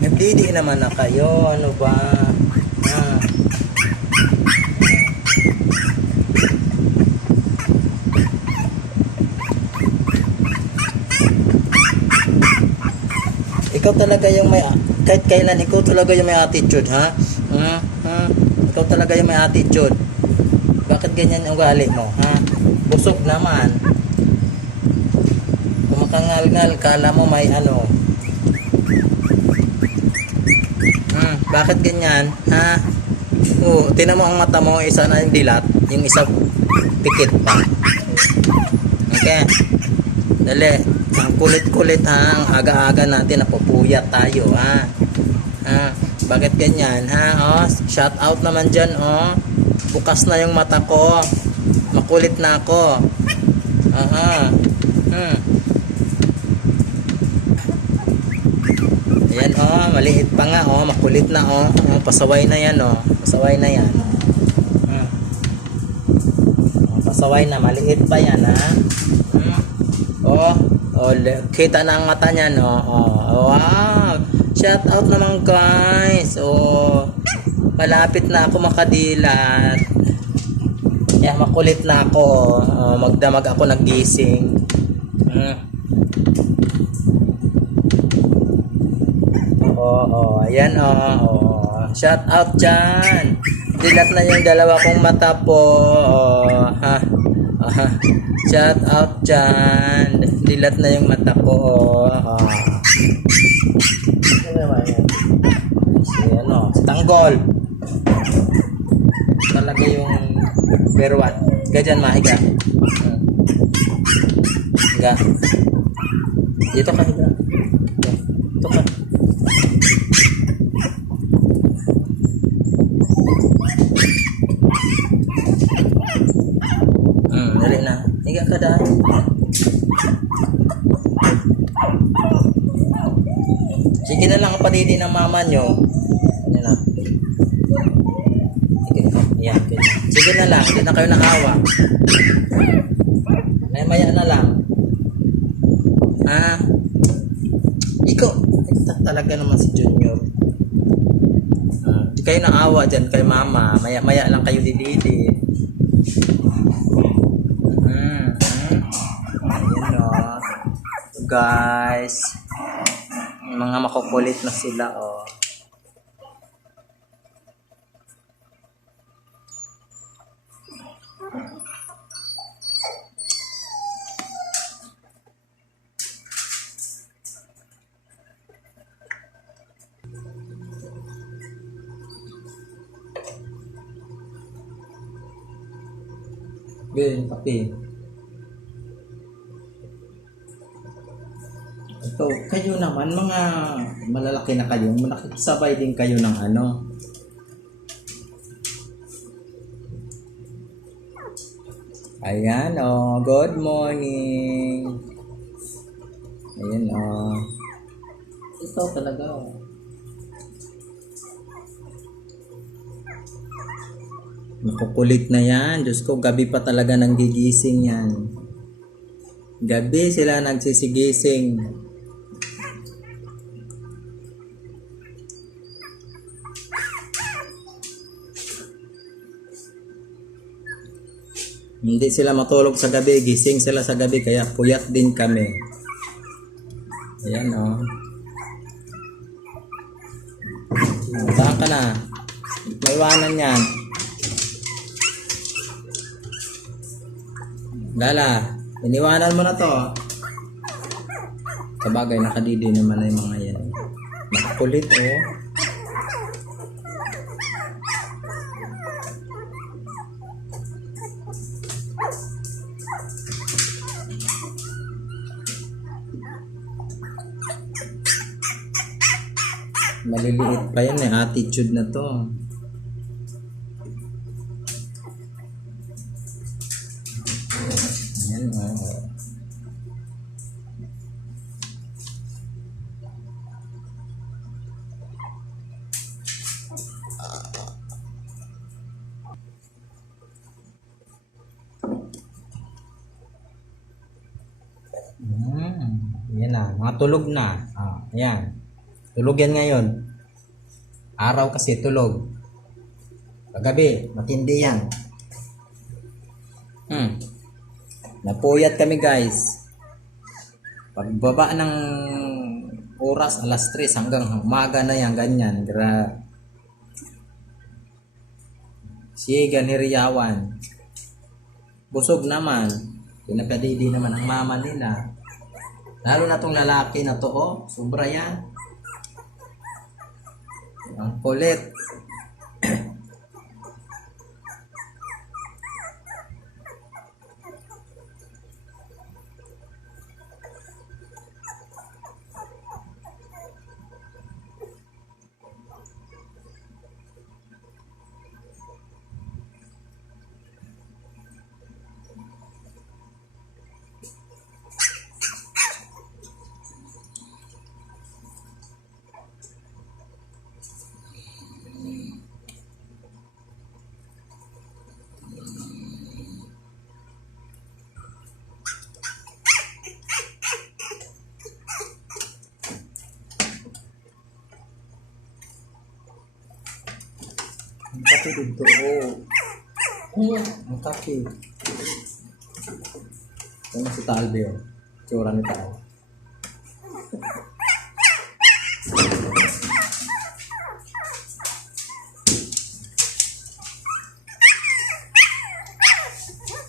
Nagdidi naman na kayo. Ano ba? Ah. Ikaw talaga yung may, kahit kailan ikaw talaga yung may attitude, ha? Ikaw talaga yung may attitude. Bakit ganyan ang ugali mo, ha? Busog naman. Kumakangal-ngal, kala mo may ano. Bakit ganyan, ha? Tinan mo ang mata mo, isa na yung dilat, yung isa pikit pa. Okay? Dali. Ang kulit-kulit, ha? Ang aga-aga natin, napupuyat tayo, ha? Bakit ganyan, ha? Shout out naman dyan, bukas na yung mata ko, makulit na ako. Ayan, maliit pa nga, makulit na, pasaway na yan, pasaway na yan. Pasaway na, maliit pa yan, ha? Kita na ang mata niyan, wow, shout out naman guys. Malapit na ako makadilat. Makulit na ako, magdamag ako naggising. Ayan, shout out dyan. Dilat na yung dalawa kong mata po, shout out dyan. Dilat na yung mata ko, tanggol talaga yung berwat. Ganyan, mahiga. Higa. Dito ka, higa. Dito ka. Dali na. Higa ka dahil. Sige na lang ang padidi ng mama nyo. Ano na. Sige na lang. Hindi na kayo naawa. Maya na lang. Ikaw. Talaga naman si Junior. Hindi kayo naawa dyan kay mama. Maya lang kayo dididi. Ayan, guys. Mga makukulit na sila, Ganyan, kape. Ito, kayo naman, mga malalaki na kayo, nakikisabay din kayo ng ano. Ayan, good morning. Ayan, ito talaga, makukulit na yan. Diyos ko, gabi pa talaga nang gigising yan. Gabi sila nagsisigising. Hindi sila matulog sa gabi, gising sila sa gabi, kaya puyat din kami. Ayan, saan ka na? Maiwanan yan. Lala, iniwanan mo na to. Sabagay, nakadidi naman na yung mga yan. Nakakulit, Maliliit pa yan, attitude na to. Ayan, mga tulog na. Ayan. Tulog yan ngayon. Araw kasi tulog. Paggabi, matindi yan. Napuyat kami guys. Pagbaba ng oras, alas 3 hanggang umaga na yan, ganyan. Si ganiriyawan. Busog naman. Pinapadidi naman ang mama nila. Lalo na tong lalaki na to, sobra yan. Ang kulit. Ang kape dito. Ang kape. Ito na si Talbe. Tsura ni Tal.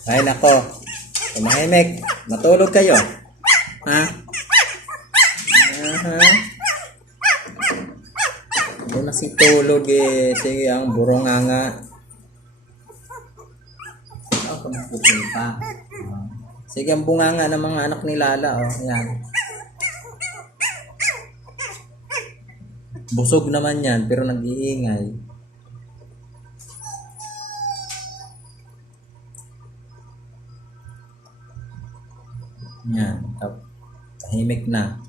Ay nako. Tumahimik. Matulog kayo. Ha? Doon na si tulog sige ang buronganga. Ako na pupunta. Sige ang bunganga ng mga anak ni Lala yan. Busog naman yan pero nag-iingay. Yan, tahimik na.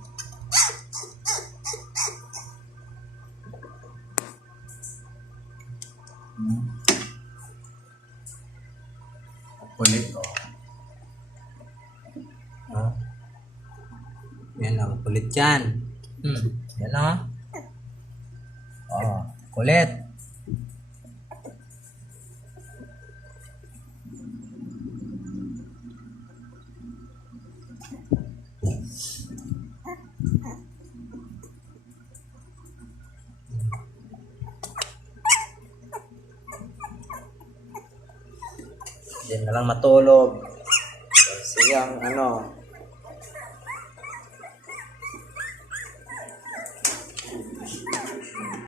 Kulit yan ang kulit yan. Yan kulit. Diyan na lang matulog. Sige ang